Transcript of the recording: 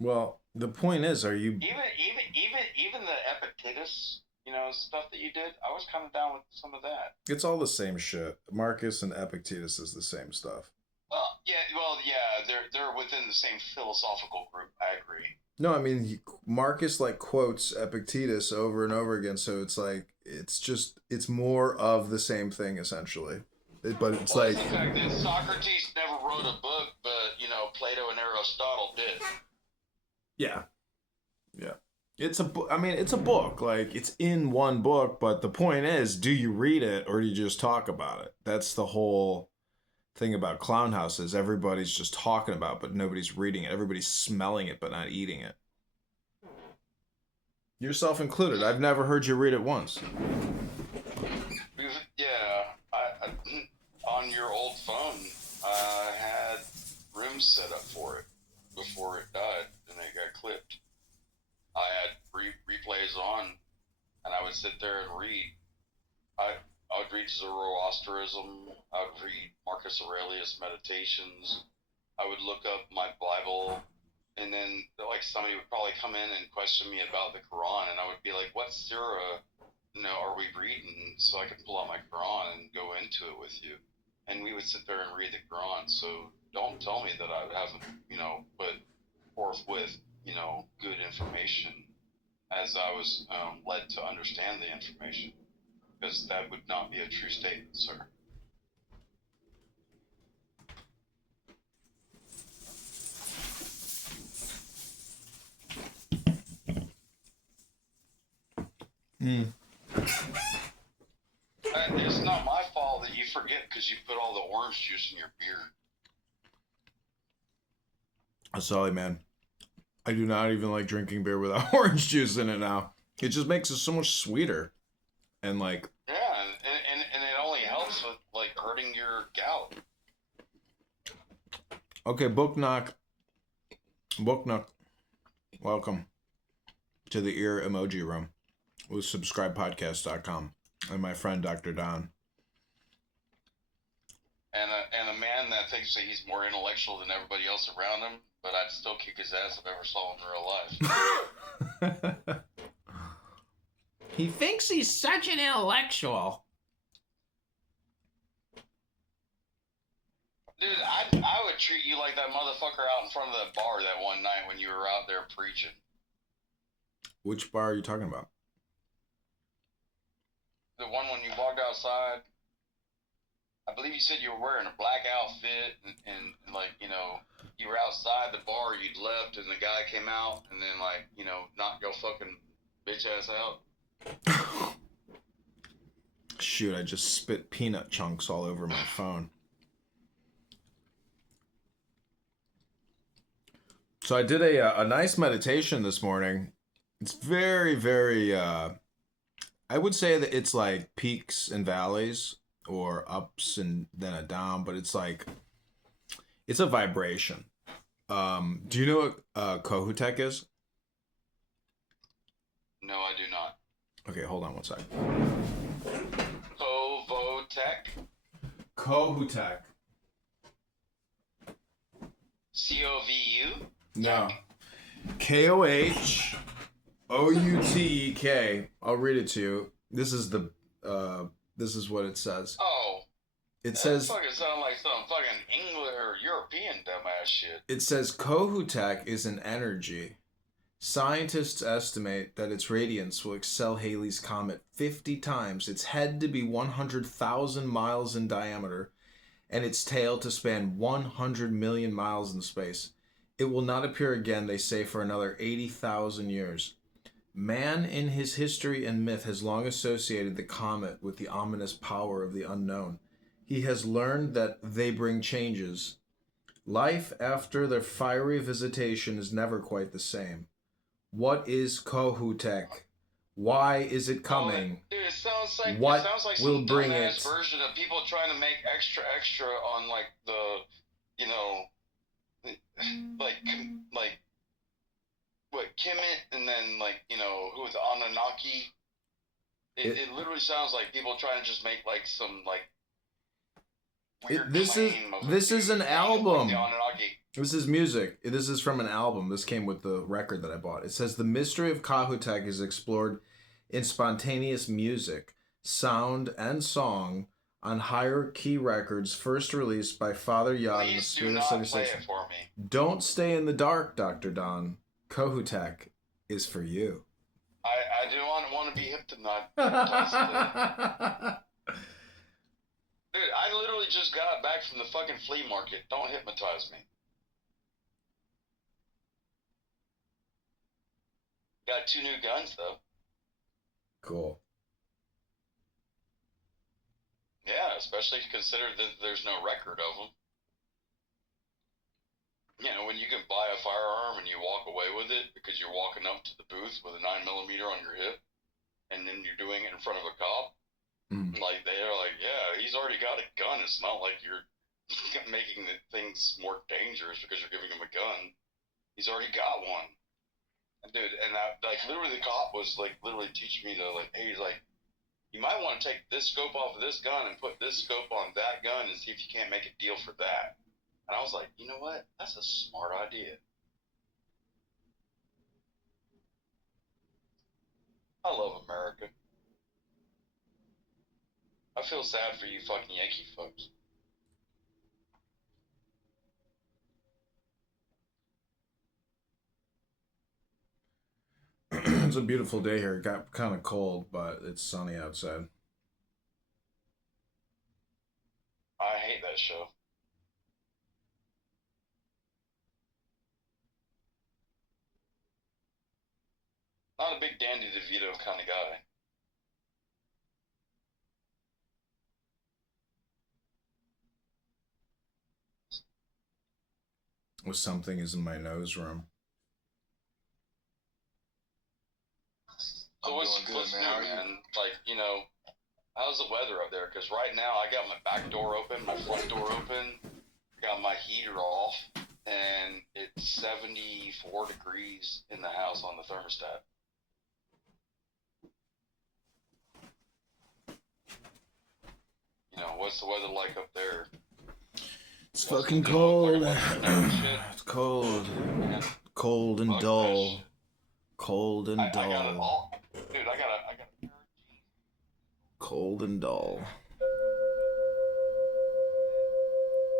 Well, the point is, are you? Even the Epictetus, stuff that you did, I was kind of down with some of that. It's all the same shit. Marcus and Epictetus is the same stuff. Well, yeah, they're within the same philosophical group. I agree. No, I mean Marcus like quotes Epictetus over and over again, so it's like it's more of the same thing essentially. But it's Well, it's like the fact that Socrates never wrote a book, but Plato and Aristotle did. yeah, yeah. It's a book. I mean, it's a book. Like it's in one book, but the point is, do you read it or do you just talk about it? That's the whole thing about clown houses. Everybody's just talking about it, but nobody's reading it. Everybody's smelling it but not eating it. Yourself included. I've never heard you read it once. Yeah, on your old phone, I had rooms set up for it before it died, and it got clipped. I had replays on, and I would sit there and read. I would read Zoroastrianism. I would read Marcus Aurelius Meditations. I would look up my Bible, and then like somebody would probably come in and question me about the Quran, and I would be like, "What surah, are we reading?" So I could pull out my Quran and go into it with you, and we would sit there and read the Quran. So don't tell me that I haven't, put forth with, good information as I was led to understand the information, because that would not be a true statement, sir. Mm. It's not my fault that you forget because you put all the orange juice in your beer. Sorry, man. I do not even like drinking beer without orange juice in it now. It just makes it so much sweeter. And like, Yeah, and it only helps with like hurting your gout. okay, book knock. Book knock. Welcome to the ear emoji room with subscribepodcast.com and my friend Dr. Don. And a man that thinks that he's more intellectual than everybody else around him, but I'd still kick his ass if I ever saw him in real life. He thinks he's such an intellectual. Dude, I would treat you like that motherfucker out in front of that bar that one night when you were out there preaching. Which bar are you talking about? The one when you walked outside. I believe you said you were wearing a black outfit and like, you were outside the bar, you'd left, and the guy came out and then, like, knocked your fucking bitch ass out. Shoot, I just spit peanut chunks all over my phone. So I did a nice meditation this morning. It's very, very, I would say that it's like peaks and valleys or ups and then a down, but it's like, it's a vibration. Do you know what Kohutek is? No, I do not. Okay, hold on one sec. Kovotech? Kohutek. Covu? No. Kohutek. I'll read it to you. This is what it says. Oh. It says Fucking sound like some fucking English or European dumbass shit. it says Kohutek is an energy. Scientists estimate that its radiance will excel Halley's Comet 50 times, its head to be 100,000 miles in diameter, and its tail to span 100 million miles in space. It will not appear again, they say, for another 80,000 years. Man in his history and myth has long associated the comet with the ominous power of the unknown. He has learned that they bring changes. Life after their fiery visitation is never quite the same. What is Kohutek? Why is it coming? Dude, it sounds like will some bring dumbass it? version of people trying to make extra on like the, like what Kemet and then like who was Anunnaki. It literally sounds like people trying to just make like some like weird This claim of is an album. the Anunnaki. This is music. This is from an album. This came with the record that I bought. It says the mystery of Kahutek is explored in spontaneous music, sound, and song on higher key records, first released by Father Yod in the Please do Spirit of not play 76. it for me. Don't stay in the dark, Dr. Don. Kohutek is for you. I do not want to be hypnotized. Dude, I literally just got back from the fucking flea market. Don't hypnotize me. Got 2 new guns, though. Cool. Yeah, especially consider that there's no record of them. You know, when you can buy a firearm and you walk away with it because you're walking up to the booth with a 9mm on your hip, and then you're doing it in front of a cop, like they're like, yeah, he's already got a gun. It's not like you're making the things more dangerous because you're giving him a gun. He's already got one. Dude, and like literally the cop was like literally teaching me to like, hey, he's like, you might want to take this scope off of this gun and put this scope on that gun and see if you can't make a deal for that. And I was like, you know what? That's a smart idea. I love America. I feel sad for you fucking Yankee folks. It's a beautiful day here. It got kind of cold, but it's sunny outside. I hate that show. Not a big Danny DeVito kind of guy. With something is in my nose room. So what's new, man? Like, you know, how's the weather up there? Because right now I got my back door open, my front door open, got my heater off, and it's 74 degrees in the house on the thermostat. You know, what's the weather like up there? It's fucking cold. It's cold. Yeah. Cold and Fuck dull. that shit. Cold and I got it dull. all. Dude, I got a pair of jeans. Cold and dull.